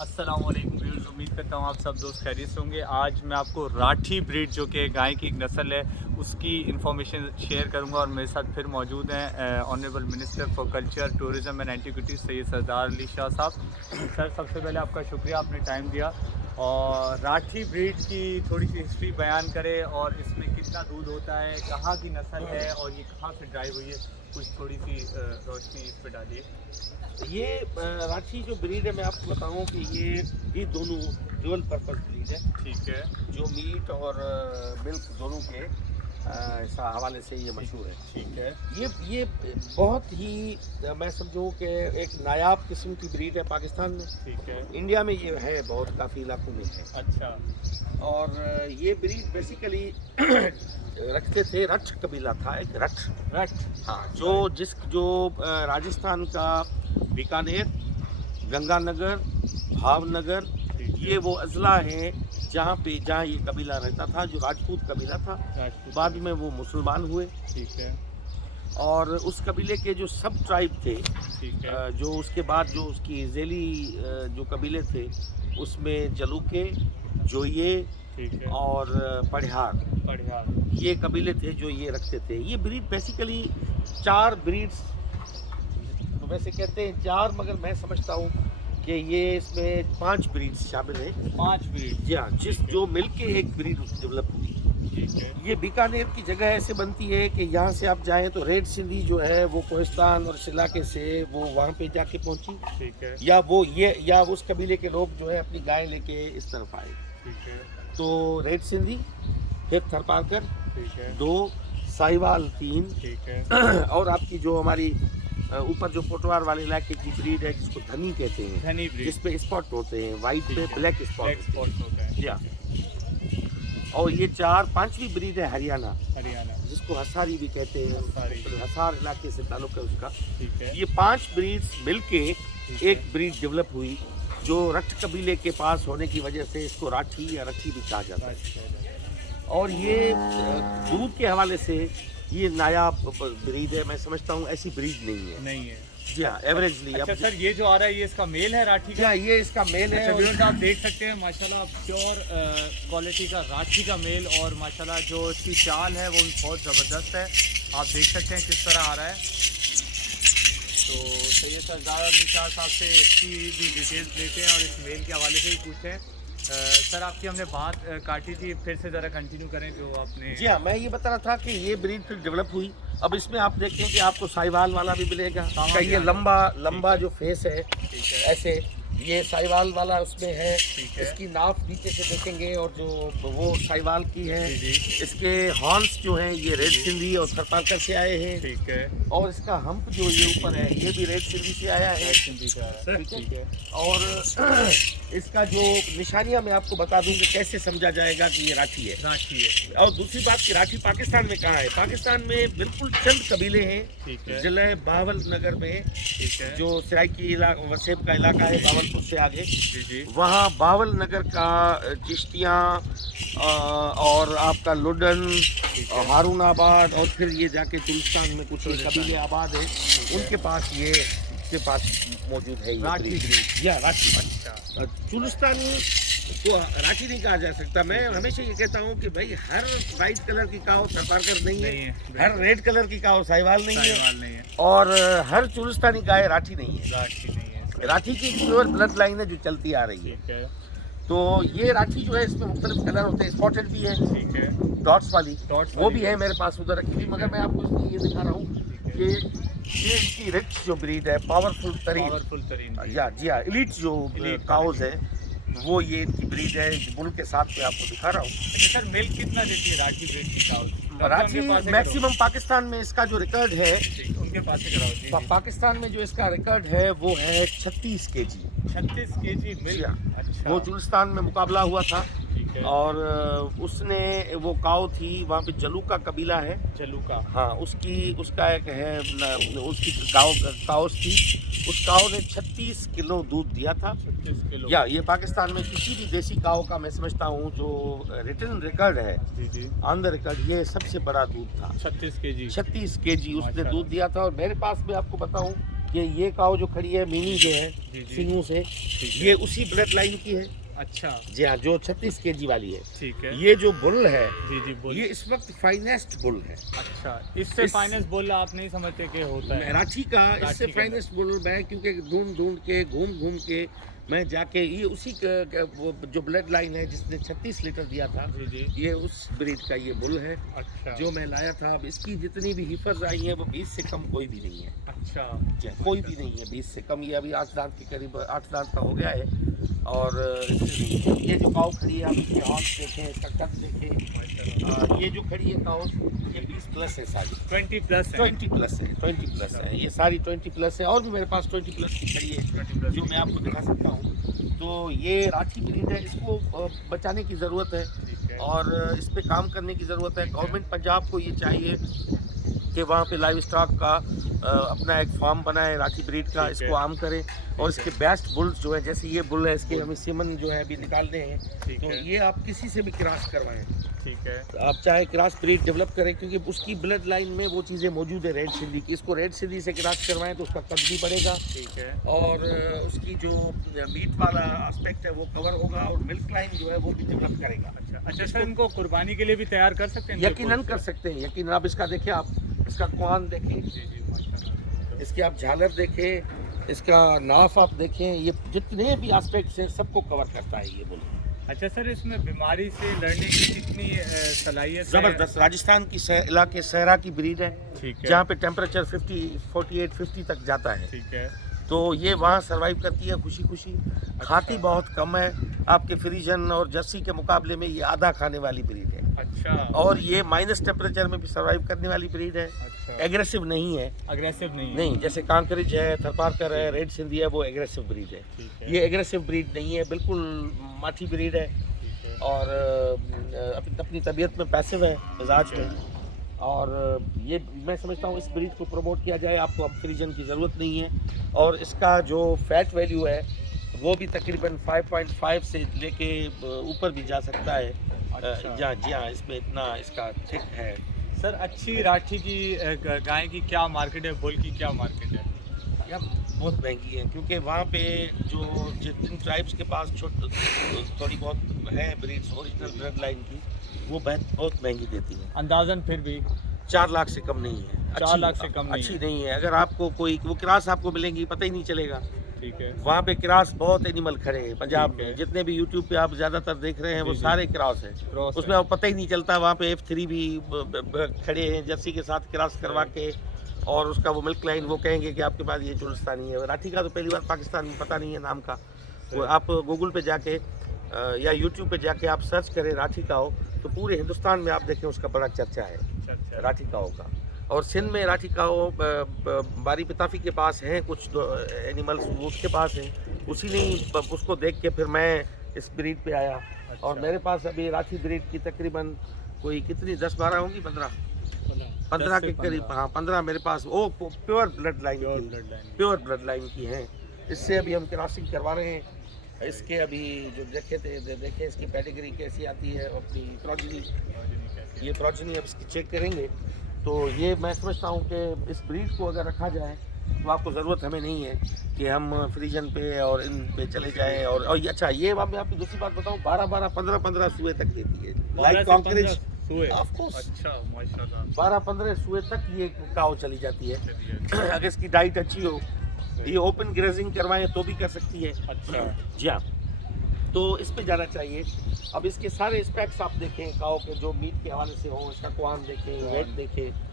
अस्सलाम वालेकुम व्यूअर्स, उम्मीद करता हूँ आप सब दोस्त खैरियत से होंगे। आज मैं आपको राठी ब्रीड जो कि गाय की एक नस्ल है उसकी इन्फॉर्मेशन शेयर करूँगा और मेरे साथ फिर मौजूद हैं honourable minister for culture, tourism and antiquities Syed Sardar Ali Shah Sahab. Sir, सबसे पहले आपका शुक्रिया, आपने टाइम दिया और राठी ब्रीड की थोड़ी सी हिस्ट्री बयान करें और इसमें कितना दूध होता है, कहाँ की नस्ल है और ये कहाँ से ड्राइव हुई है, कुछ थोड़ी सी रोशनी इस पर डालिए। ये राठी जो ब्रीड है, मैं आपको बताऊं कि ये दोनों ड्यूअल पर्पस ब्रीड है। ठीक है, जो मीट और मिल्क दोनों के हवाले से ये मशहूर है। ठीक है, ये बहुत ही मैं समझूं कि एक नायाब किस्म की ब्रीड है पाकिस्तान में। ठीक है, इंडिया में ये है, बहुत काफ़ी इलाकों में है। अच्छा, और ये ब्रीड बेसिकली रखते थे, रठ कबीला था एक, रठ। हाँ, जो राजस्थान का बीकानेर, गंगानगर, भावनगर, ये वो अजला हैं जहाँ ये कबीला रहता था, जो राजपूत कबीला था। बाद में वो मुसलमान हुए। ठीक है, और उस कबीले के जो सब ट्राइब थे, ठीक है, जो उसके बाद जो उसकी ज़ेली जो कबीले थे, उसमें जलूके, जोइये ठीक है, और पढ़ियार, ये कबीले थे जो ये रखते थे। ये ब्रीड बेसिकली 4 ब्रीड्स वैसे कहते हैं 4, मगर मैं समझता हूँ कि ये इसमें 5 ब्रीड्स शामिल हैं। 5 ब्रीड, जी हाँ, जो मिलके एक ब्रीड डेवलप हुई। ठीक है, ये बीकानेर की जगह ऐसे बनती है कि यहाँ से आप जाएं तो रेड सिंधी जो है वो कोहिस्तान और इस इलाके से वो वहाँ पे जाके पहुँची, ठीक है, या उस कबीले के लोग जो है अपनी गाय लेके इस तरफ आए। ठीक है, तो रेड सिंधी, फिर थरपारकर, ठीक है, 2 साहिवाल, 3 ठीक है, और आपकी जो हमारी ऊपर जो पोटवार वाले इलाके की ब्रीड है जिसको धनी कहते हैं, धनी ब्रीड, जिस पे स्पॉट होते हैं, वाइट पे ब्लैक ब्लैक स्पॉट स्पॉट होता है। या। और ये 5वीं ब्रीड है हरियाणा, जिसको हसारी भी कहते हैं, हसार इलाके से ताल्लुक है उसका। ठीक है, ये 5 ब्रीड्स मिलके एक ब्रीड डेवलप हुई, जो रठ कबीले के पास होने की वजह से इसको राठी या रठी भी कहा जाता है। और ये दूध के हवाले से ये नायाब ब्रीड है। मैं समझता हूँ ऐसी ब्रीड नहीं है। जी हाँ, एवरेजली। अच्छा सर, ये जो आ रहा है ये इसका मेल है राठी का? ये इसका मेल है। अच्छा, आप देख सकते हैं माशाल्लाह प्योर क्वालिटी का राठी का मेल, और माशाल्लाह जो इसकी चाल है वो बहुत ज़बरदस्त है। आप देख सकते हैं किस तरह आ रहा है। तो सैयद सरदार अली शाह साहब से इसकी भी डिटेल्स लेते हैं और इस मेल के हवाले से भी पूछें। सर, आपकी हमने बात काटी थी, फिर से ज़रा कंटिन्यू करें जो आपने। जी हाँ, मैं ये बता रहा था कि ये ब्रीड फिर डेवलप हुई। अब इसमें आप देखें कि आपको साहिवाल वाला भी मिलेगा, का ये लंबा जो फेस है ऐसे, ये साहिवाल वाला उसमें है। इसकी नाफ नीचे से देखेंगे और जो वो साहिवाल की है। इसके हॉर्न्स जो हैं ये रेड सिंधी और थरपारकर से आए हैं। ठीक है, और इसका हम्प जो ये ऊपर है ये भी रेड सिंधी से आया है। ठीक है। और इसका जो निशानियां मैं आपको बता दूं कि कैसे समझा जाएगा कि ये राठी है। और दूसरी बात कि राठी पाकिस्तान में कहाँ है? पाकिस्तान में बिल्कुल चंद कबीले हैं। जिला बावल नगर में, जो सराइकी वसेब का इलाका है बावलपुर से आगे, वहाँ बावल नगर का चिश्तियाँ और आपका लुडन, हारूनाबाद, और फिर ये जाके तुलिस्तान में कुछ कबीले आबाद हैं, उनके पास मौजूद है ये राठी। अच्छा, चुलिस्तानी को राठी नहीं कहा जा सकता। मैं हमेशा ये कहता हूँ कि भाई हर वाइट कलर की काव थरपारकर नहीं है, हर रेड कलर की काव साहिवाल नहीं है, और हर चुलिस्तानी गाय राठी नहीं है। राठी की प्योर ब्लड लाइन है जो चलती आ रही है। तो ये राठी जो है इसमें मुख्तलिफ कलर होते हैं, स्पॉटेड भी है, ठीक है, डॉट्स वाली वो भी है मेरे पास उधर रखी हुई, मगर मैं आपको इसलिए ये दिखा रहा हूँ कि ये इसकी रिच जो ब्रीड है, पावरफुल तरीन, या जी हाँ, एलीट जो काउज है वो ये इनकी ब्रीड है। बुल के साथ में आपको दिखा रहा हूँ। सर मिल्क कितना देती है राठी ब्रीड की काउज? राठी मैक्सिमम पाकिस्तान में इसका जो रिकॉर्ड है, उनके पास से कराओ। पाकिस्तान में जो इसका रिकॉर्ड है वो है 36 केजी। 36 KG milk. अच्छा। वो चुलिस्तान में मुकाबला हुआ था, और उसने वो काव थी, वहाँ पे जलूका कबीला है, जलूका, हाँ, उसका एक है, उसकी काउस थी, उस काव ने 36 किलो दूध दिया था। 36 किलो। या ये पाकिस्तान में किसी भी देसी काव का मैं समझता हूँ जो रिटन रिकॉर्ड है, ऑन द रिकॉर्ड, ये सबसे बड़ा दूध था। 36 केजी उसने दूध दिया था। और मेरे पास में आपको बताऊँ कि ये काव जो खड़ी है मिनी जो है सिंगों से, ये उसी ब्लड लाइन की है। अच्छा जी हाँ, जो 36 केजी वाली है। ठीक है। ये जो बुल है, बुल। ये इस वक्त फाइनेस्ट बुल है। अच्छा, इससे फाइनेस्ट बुल आप नहीं समझते कि होता है? राठी का इससे फाइनेस्ट बुल मैं, क्योंकि ढूंढ के घूम के मैं जाके, ये उसी वो जो ब्लड लाइन है जिसने 36 लीटर दिया था, ये उस ब्रीड का ये बुल है। अच्छा। जो मैं लाया था। अब इसकी जितनी भी हिफर्स आई हैं वो 20 से कम कोई भी नहीं है। अच्छा, कोई भी नहीं है 20 से कम। ये अभी 8 दांत के करीब 8 दांत का हो गया है। और ये जो काव खड़ी है, आप इसके हॉर्न्स देखें, इसका कद देखें, ये जो खड़ी है काव, ये 20 प्लस है सारी। 20 प्लस है ये सारी 20 प्लस है। और भी मेरे पास 20 प्लस की खड़ी है जो मैं आपको दिखा सकता हूँ। तो ये राठी ब्रीड है, इसको बचाने की ज़रूरत है और इस पे काम करने की ज़रूरत है। गवर्नमेंट पंजाब को ये चाहिए कि वहाँ पे लाइव स्टॉक का अपना एक फार्म बनाए राठी ब्रीड का, इसको आम करें, और इसके बेस्ट बुल्स जो है, जैसे ये बुल है, इसके हमें सीमन जो है अभी निकालने हैं, तो ये आप किसी से भी क्रॉस करवाएं। ठीक है, आप चाहे क्रॉस ब्रीड डेवलप करें, क्योंकि उसकी ब्लड लाइन में वो चीज़ें मौजूद है रेड सिंधी की। इसको रेड सिंधी से क्रॉस करवाएं तो उसका कद भी बढ़ेगा। ठीक है, और उसकी जो मीट वाला एस्पेक्ट है वो कवर होगा, और मिल्क लाइन जो है वो भी डेवलप करेगा। अच्छा सर, इनको कुर्बानी के लिए भी तैयार कर सकते हैं? यकीनन कर सकते हैं, यकीनन। आप इसका देखिए, आप इसका कुआन देखें, इसकी आप झालर देखें, इसका नाफ आप देखें, ये जितने भी एस्पेक्ट्स हैं सबको कवर करता है ये बुल। अच्छा सर, इसमें बीमारी से लड़ने की कितनी सलाहियत? ज़बरदस्त। राजस्थान की इलाके सहरा की ब्रीड है, जहाँ पे टेम्परेचर 48-50 तक जाता है। ठीक है, तो ये वहाँ सरवाइव करती है खुशी खुशी। खाती बहुत कम है, आपके फ्रीजन और जर्सी के मुकाबले में ये आधा खाने वाली ब्रीड है। अच्छा। और ये माइनस टेम्परेचर में भी सरवाइव करने वाली ब्रीड है। अच्छा। एग्रेसिव नहीं है। नहीं, जैसे कांकरेज है, थरपारकर है, रेड सिंधी है, वो एग्रेसिव ब्रीड है। ये एग्रेसिव ब्रीड नहीं है, बिल्कुल माठी ब्रीड है, और अपनी तबीयत में पैसिव है मिजाज में। और ये मैं समझता हूँ इस ब्रीड को प्रमोट किया जाए, आपको अब फ्रीजन की ज़रूरत नहीं है। और इसका जो फैट वैल्यू है वो भी तकरीबन 5.5 से लेके ऊपर भी जा सकता है। अच्छा। जी हाँ, इसमें इतना इसका थिक है। सर, अच्छी राठी की गाय की क्या मार्केट है, बुल की क्या मार्केट है? यार बहुत महंगी है, क्योंकि वहाँ पे जो जिन ट्राइब्स के पास थोड़ी बहुत है ब्रीड्स ओरिजिनल ब्लड लाइन की, वो बहुत महंगी देती है। अंदाजन फिर भी 4 लाख से कम नहीं है। 4 लाख से कम अच्छी नहीं है। अगर आपको कोई वो क्रास आपको मिलेंगी पता ही नहीं चलेगा। ठीक है, वहाँ पे क्रॉस बहुत एनिमल खड़े हैं पंजाब में, जितने भी यूट्यूब पे आप ज़्यादातर देख रहे हैं वो सारे क्रॉस हैं। उसमें अब पता ही नहीं चलता। वहाँ पे F3 भी खड़े हैं जर्सी के साथ क्रॉस करवा के, और उसका वो मिल्क लाइन वो कहेंगे कि आपके पास ये चुलिस्तानी है। राठी का तो पहली बार पाकिस्तान में पता नहीं है नाम का। वो आप गूगल पे जाके या यूट्यूब पे जाके आप सर्च करें राठी काओ, तो पूरे हिंदुस्तान में आप देखें उसका बड़ा चर्चा है राठी काओ का। और सिंध में राठी काओ बारी पिताफी के पास हैं कुछ एनिमल्स, वो उसके पास हैं। उसी ने उसको देख के फिर मैं इस ब्रीड पे आया। अच्छा। और मेरे पास अभी राठी ब्रीड की तकरीबन कोई कितनी 10-12 होंगी, 15 के करीब। हाँ, 15 मेरे पास वो प्योर ब्लड लाइन की हैं। इससे अभी हम क्रॉसिंग करवा रहे हैं। इसके अभी जो देखे इसकी पेडिग्री कैसी आती है, अपनी प्रोजनी, ये प्रोजनी अब इसकी चेक करेंगे। तो ये मैं समझता हूँ कि इस ब्रीड को अगर रखा जाए तो आपको ज़रूरत हमें नहीं है कि हम फ्रीजन पे और इन पे चले जाएं। और ये अच्छा, ये मैं आपको दूसरी बात बताऊं, 12-12, 15-15 सुए तक देती है, लाइक कॉन्क्रीज। ऑफ कोर्स, अच्छा माशाल्लाह। 12-15 सुए तक ये काव चली जाती है। अगर इसकी डाइट अच्छी हो, ये ओपन ग्रेजिंग करवाएं तो भी कर सकती है। अच्छा जी हाँ, तो इस पे जाना चाहिए। अब इसके सारे स्पेक्स आप देखें काव के, जो मीट के हवाले से हों, इसका क्वान देखें, वेट देखें,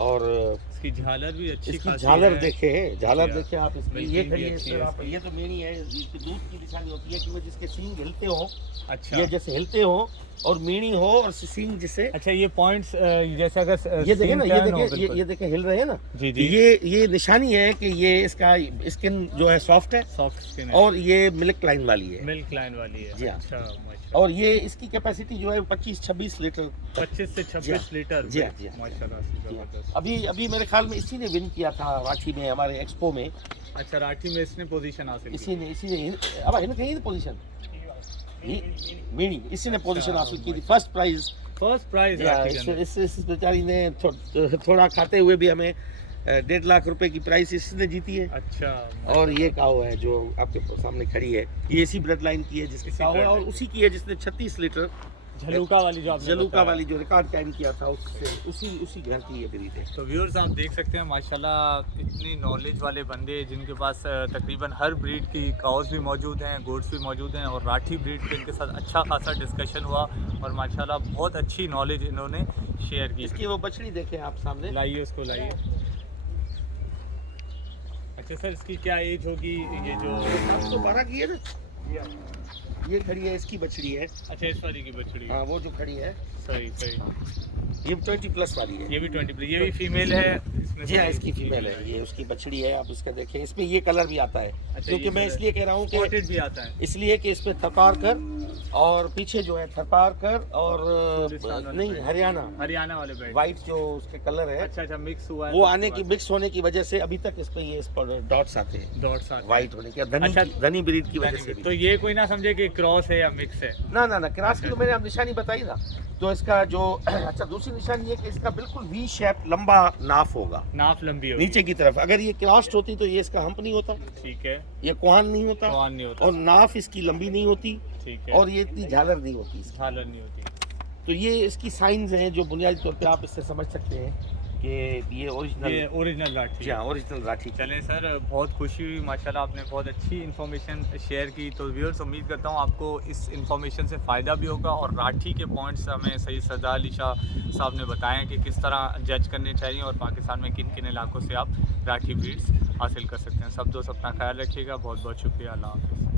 और इसकी झालर भी अच्छी इसकी खासी झालर है। देखें, झालर जी, देखें आप इसकी। बिल्कुल ये भी खड़ी है अच्छी इस है तरह आप, इसकी। ये तो मेनी है, इसकी दूध की निशानी होती है कि वो जिसके सींग हिलते हो, अच्छा ये जैसे हिलते हो और मीणी हो और सींग जिसे, अच्छा, ये पॉइंट्स जैसे अगर ये देखें ना, सींग टर्न हो, ये बिल्कुल। देखें हिल रहे हैं ना, जी जी, ये निशानी है कि ये इसका स्किन जो है सॉफ्ट है सॉफ्ट स्किन है और ये मिल्क लाइन वाली है। मिल्क लाइन वाली है। जी हाँ। अच्छा माशाल्लाह। और ये इसकी कैपेसिटी जो है 25-26 लीटर। 25 से जी 26 हाँ। लीटर। जी हाँ, जी हाँ। माशाल्लाह से जबरदस्त। अभी मेरे ख्याल में इसी ने विन किया था रांची में, हमारे एक्सपो में। अच्छा, राठी में इसने पोजीशन हासिल की। इसी ने अब हिन कहीं पोजीशन मीणी, इसी ने पोजीशन हासिल की थी, first prize. First prize Rathi के अंदर। इस बेचारी ने थोड़ा खाते हुए भी हमें 1.5 लाख रुपए की प्राइस इसने जीती है। अच्छा, और ये काऊ है जो आपके सामने खड़ी है, ये इसी ब्लड लाइन की है जिसकी इसी काऊ है, blood और line उसी की है जिसने 36 लीटर झलूका वाली जो आपने जलूका बताया। वाली जो रिकॉर्ड कायम किया था, उससे उसी घर की ये ब्रीड है। तो व्यूअर्स आप देख सकते हैं माशाल्लाह इतनी नॉलेज वाले बंदे जिनके पास तकरीबन हर ब्रीड की काउस भी मौजूद हैं, गोट्स भी मौजूद हैं, और राठी ब्रीड पे इनके साथ अच्छा खासा डिस्कशन हुआ और माशाल्लाह बहुत अच्छी नॉलेज इन्होंने शेयर की। इसकी वो बछड़ी देखें आप सामने, लाइए उसको, लाइए। अच्छा सर, इसकी क्या एज होगी ये जो? 712 की है ना, ये खड़ी है, इसकी बछड़ी है। अच्छा, इस वाली की बछड़ी। हाँ, वो जो खड़ी है सही सही। ये 20 प्लस वाली है। ये भी 20, ये भी फीमेल है इसमें? जी हाँ, इसकी फीमेल है, ये उसकी बछड़ी है। आप इसका देखें, इसमें ये कलर भी आता है। अच्छा, क्योंकि ये मैं कलर इसलिए कह रहा हूँ कि स्पॉटेड भी आता है। इसलिए कि इसमें थरपार कर और पीछे जो है थरपार कर और राजस्थान वाले नहीं, बेल्ट। हरियाणा वाले बेल्ट। वाइट जो उसके कलर है, अच्छा अच्छा, मिक्स हुआ है वो तो आने उसके की बाद मिक्स होने की वजह से अभी तक इस पर डॉट्स आते हैं, डॉट्स आते हैं। वाइट होने के, अच्छा, धनी ब्रीड की वजह से भी। तो ये कोई ना समझे कि क्रॉस है या मिक्स है। ना क्रास की तो मैंने आप निशानी बताई ना। तो इसका जो अच्छा, दूसरी निशानी ये कि इसका बिल्कुल वी शेप लंबा नाफ होगा नाफ लंबी होगी। नीचे की तरफ। अगर ये क्रॉस्ड होती तो ये इसका हम्प नहीं होता, ठीक है। ये कुहान नहीं होता, कौन नहीं होता। और नाफ इसकी लंबी नहीं होती, ठीक है। और ये इतनी झालर नहीं होती इसकी। झालर नहीं होती। तो ये इसकी साइंस हैं जो बुनियादी तौर पे आप इससे समझ सकते हैं कि ये ये ओरिजिनल राठी जी है। हाँ, ओरिजिनल राठी। चलें सर, बहुत खुशी हुई माशाल्लाह, आपने बहुत अच्छी इन्फॉर्मेशन शेयर की। तो व्यूअर्स, उम्मीद करता हूँ आपको इस इन्फॉर्मेशन से फ़ायदा भी होगा, और राठी के पॉइंट्स हमें सही सरदार अली शाह साहब ने बताएं कि किस तरह जज करने चाहिए और पाकिस्तान में किन किन इलाकों से आप राठी ब्रीड्स हासिल कर सकते हैं। सब दोस्त अपना ख्याल रखिएगा, बहुत बहुत शुक्रिया, अल्लाह हाफ़िज़।